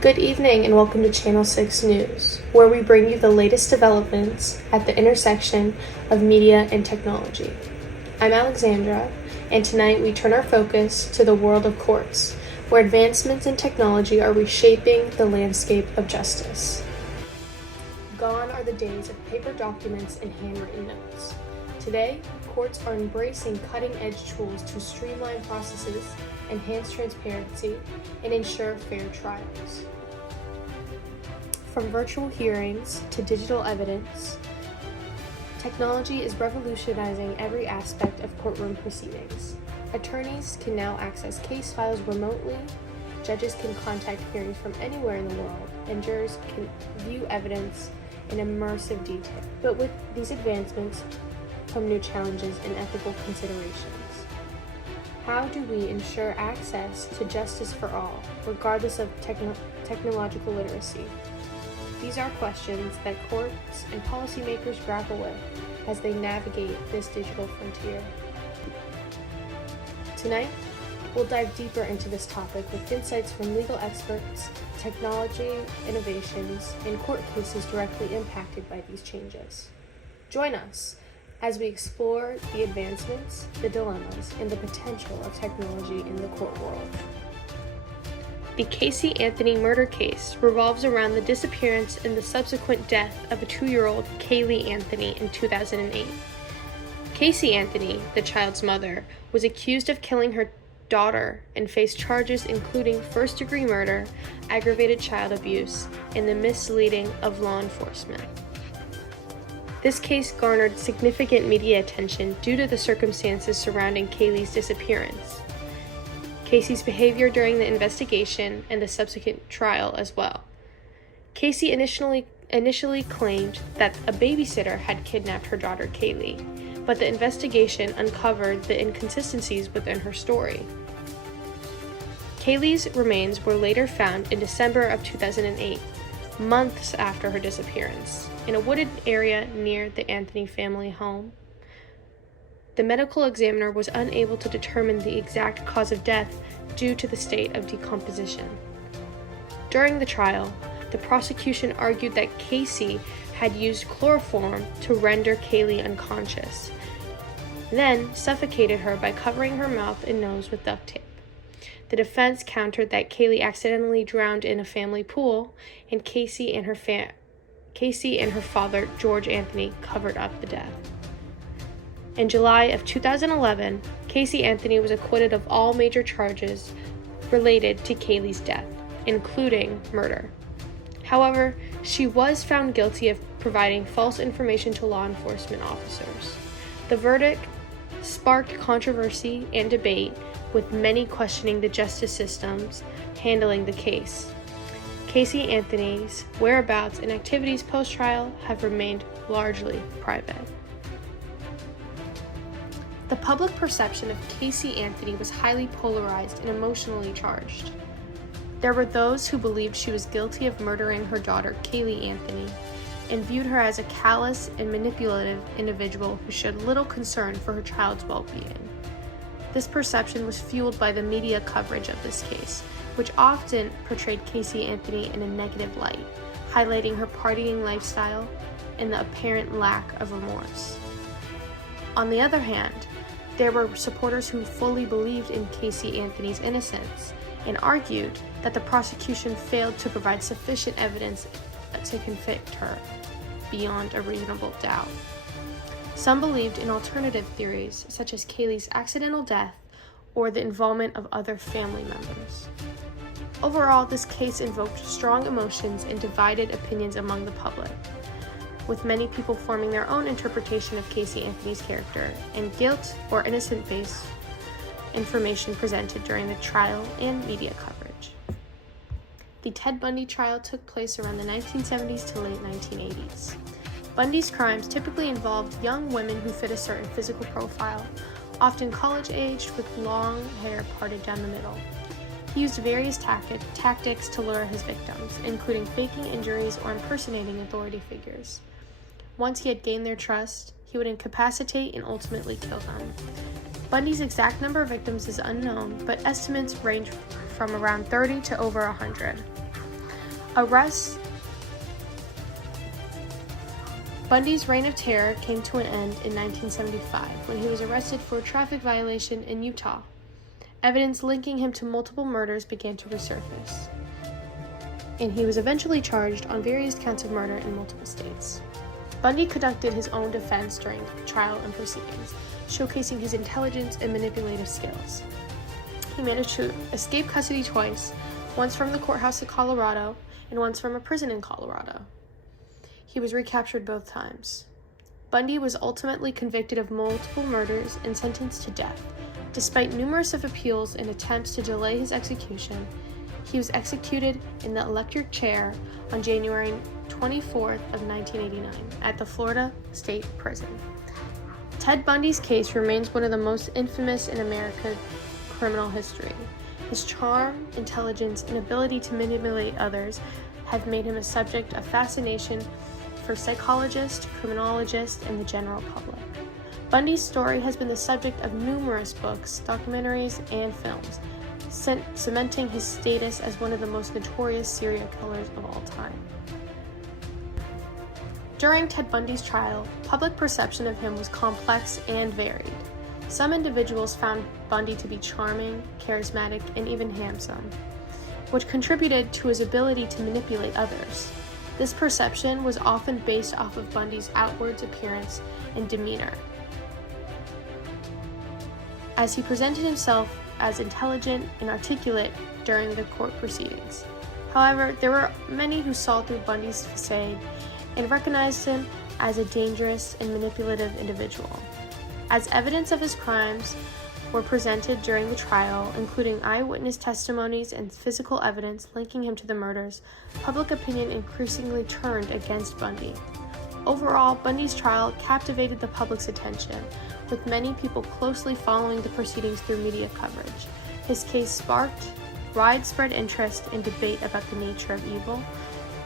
Good evening and welcome to Channel 6 News, where we bring you the latest developments at the intersection of media and technology. I'm Alexandra, and tonight we turn our focus to the world of courts, where advancements in technology are reshaping the landscape of justice. Gone are the days of paper documents and handwritten notes. Today, courts are embracing cutting-edge tools to streamline processes, enhance transparency, and ensure fair trials. From virtual hearings to digital evidence, technology is revolutionizing every aspect of courtroom proceedings. Attorneys can now access case files remotely, judges can contact hearings from anywhere in the world, and jurors can view evidence in immersive detail. But with these advancements come new challenges and ethical considerations. How do we ensure access to justice for all, regardless of technological literacy? These are questions that courts and policymakers grapple with as they navigate this digital frontier. Tonight, we'll dive deeper into this topic with insights from legal experts, technology innovations, and court cases directly impacted by these changes. Join us as we explore the advancements, the dilemmas, and the potential of technology in the court world. The Casey Anthony murder case revolves around the disappearance and the subsequent death of a 2-year-old Kaylee Anthony in 2008. Casey Anthony, the child's mother, was accused of killing her daughter and faced charges including first-degree murder, aggravated child abuse, and the misleading of law enforcement. This case garnered significant media attention due to the circumstances surrounding Kaylee's disappearance, Casey's behavior during the investigation, and the subsequent trial as well. Casey initially claimed that a babysitter had kidnapped her daughter Kaylee, but the investigation uncovered the inconsistencies within her story. Kaylee's remains were later found in December of 2008, months after her disappearance, in a wooded area near the Anthony family home. The medical examiner was unable to determine the exact cause of death due to the state of decomposition. During the trial, the prosecution argued that Casey had used chloroform to render Kaylee unconscious, then suffocated her by covering her mouth and nose with duct tape. The defense countered that Kaylee accidentally drowned in a family pool, and Casey and her father, George Anthony, covered up the death. In July of 2011, Casey Anthony was acquitted of all major charges related to Kaylee's death, including murder. However, she was found guilty of providing false information to law enforcement officers. The verdict sparked controversy and debate, with many questioning the justice systems handling the case. Casey Anthony's whereabouts and activities post-trial have remained largely private. The public perception of Casey Anthony was highly polarized and emotionally charged. There were those who believed she was guilty of murdering her daughter Kaylee Anthony and viewed her as a callous and manipulative individual who showed little concern for her child's well-being. This perception was fueled by the media coverage of this case, which often portrayed Casey Anthony in a negative light, highlighting her partying lifestyle and the apparent lack of remorse. On the other hand, there were supporters who fully believed in Casey Anthony's innocence and argued that the prosecution failed to provide sufficient evidence to convict her beyond a reasonable doubt. Some believed in alternative theories, such as Kaylee's accidental death or the involvement of other family members. Overall, this case invoked strong emotions and divided opinions among the public, with many people forming their own interpretation of Casey Anthony's character and guilt or innocent-based information presented during the trial and media coverage. The Ted Bundy trial took place around the 1970s to late 1980s. Bundy's crimes typically involved young women who fit a certain physical profile, often college-aged with long hair parted down the middle. He used various tactics to lure his victims, including faking injuries or impersonating authority figures. Once he had gained their trust, he would incapacitate and ultimately kill them. Bundy's exact number of victims is unknown, but estimates range from around 30 to over 100. Arrests. Bundy's reign of terror came to an end in 1975 when he was arrested for a traffic violation in Utah. Evidence linking him to multiple murders began to resurface, and he was eventually charged on various counts of murder in multiple states. Bundy conducted his own defense during trial and proceedings, showcasing his intelligence and manipulative skills. He managed to escape custody twice, once from the courthouse in Colorado and once from a prison in Colorado. He was recaptured both times. Bundy was ultimately convicted of multiple murders and sentenced to death. Despite numerous appeals and attempts to delay his execution, he was executed in the electric chair on January 24th of 1989 at the Florida State Prison. Ted Bundy's case remains one of the most infamous in American criminal history. His charm, intelligence, and ability to manipulate others have made him a subject of fascination for psychologists, criminologists, and the general public. Bundy's story has been the subject of numerous books, documentaries, and films, cementing his status as one of the most notorious serial killers of all time. During Ted Bundy's trial, public perception of him was complex and varied. Some individuals found Bundy to be charming, charismatic, and even handsome, which contributed to his ability to manipulate others. This perception was often based off of Bundy's outward appearance and demeanor, as he presented himself as intelligent and articulate during the court proceedings. However, there were many who saw through Bundy's facade and recognized him as a dangerous and manipulative individual. As evidence of his crimes were presented during the trial, including eyewitness testimonies and physical evidence linking him to the murders, public opinion increasingly turned against Bundy. Overall, Bundy's trial captivated the public's attention, with many people closely following the proceedings through media coverage. His case sparked widespread interest and debate about the nature of evil,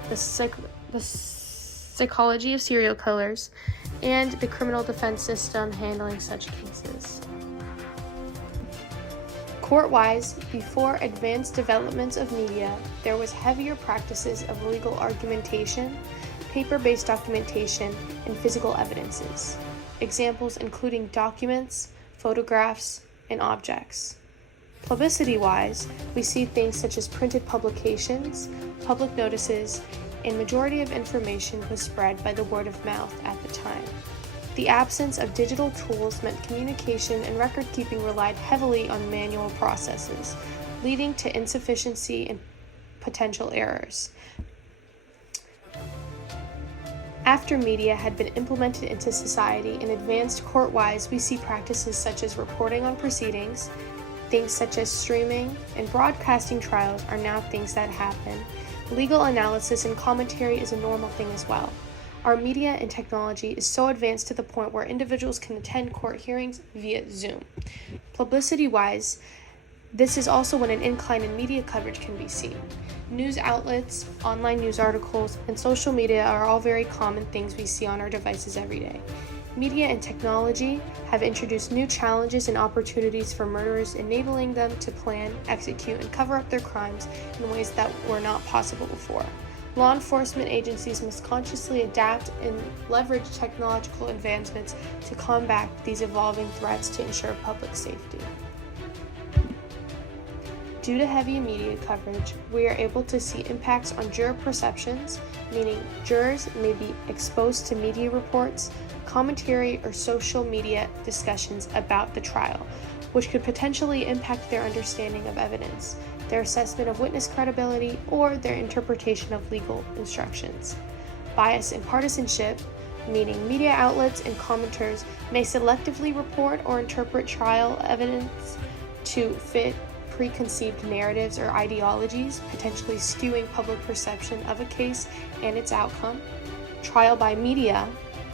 the psychology of serial killers, and the criminal defense system handling such cases. Court-wise, before advanced developments of media, there was heavier practices of legal argumentation, paper-based documentation, and physical evidences. Examples including documents, photographs, and objects. Publicity-wise, we see things such as printed publications, public notices, and majority of information was spread by the word of mouth at the time. The absence of digital tools meant communication and record-keeping relied heavily on manual processes, leading to insufficiency and potential errors. After media had been implemented into society and advanced court-wise, we see practices such as reporting on proceedings. Things such as streaming and broadcasting trials are now things that happen. Legal analysis and commentary is a normal thing as well. Our media and technology is so advanced to the point where individuals can attend court hearings via Zoom. Publicity-wise, this is also when an incline in media coverage can be seen. News outlets, online news articles, and social media are all very common things we see on our devices every day. Media and technology have introduced new challenges and opportunities for murderers, enabling them to plan, execute, and cover up their crimes in ways that were not possible before. Law enforcement agencies must consciously adapt and leverage technological advancements to combat these evolving threats to ensure public safety. Due to heavy media coverage, we are able to see impacts on juror perceptions, meaning jurors may be exposed to media reports, commentary, or social media discussions about the trial, which could potentially impact their understanding of evidence, their assessment of witness credibility, or their interpretation of legal instructions. Bias and partisanship, meaning media outlets and commenters may selectively report or interpret trial evidence to fit preconceived narratives or ideologies, potentially skewing public perception of a case and its outcome. Trial by media,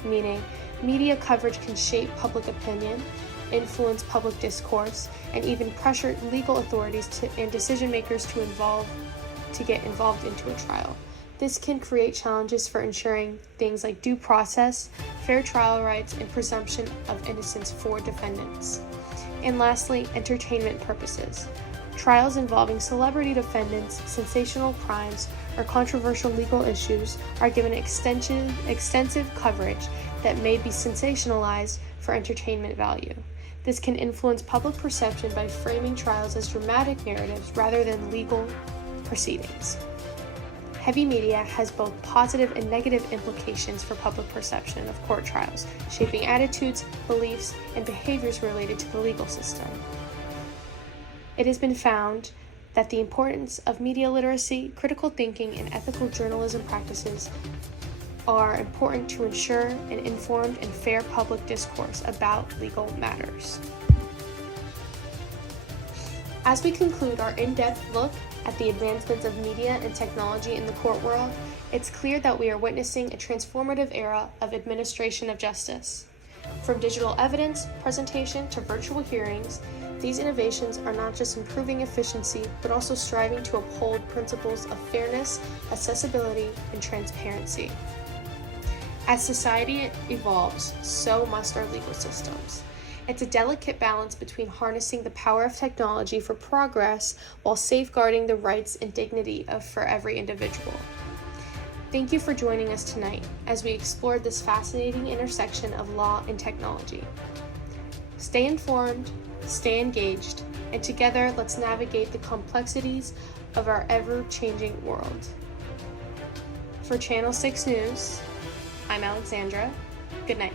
meaning media coverage can shape public opinion, influence public discourse, and even pressure legal authorities and decision makers to get involved into a trial. This can create challenges for ensuring things like due process, fair trial rights, and presumption of innocence for defendants. And lastly, entertainment purposes. Trials involving celebrity defendants, sensational crimes, or controversial legal issues are given extensive coverage that may be sensationalized for entertainment value. This can influence public perception by framing trials as dramatic narratives rather than legal proceedings. Heavy media has both positive and negative implications for public perception of court trials, shaping attitudes, beliefs, and behaviors related to the legal system. It has been found that the importance of media literacy, critical thinking, and ethical journalism practices are important to ensure an informed and fair public discourse about legal matters. As we conclude our in-depth look at the advancements of media and technology in the court world, it's clear that we are witnessing a transformative era of administration of justice. From digital evidence presentation to virtual hearings, these innovations are not just improving efficiency, but also striving to uphold principles of fairness, accessibility, and transparency. As society evolves, so must our legal systems. It's a delicate balance between harnessing the power of technology for progress while safeguarding the rights and dignity for every individual. Thank you for joining us tonight as we explored this fascinating intersection of law and technology. Stay informed, stay engaged, and together let's navigate the complexities of our ever-changing world. For Channel 6 News, I'm Alexandra. Good night.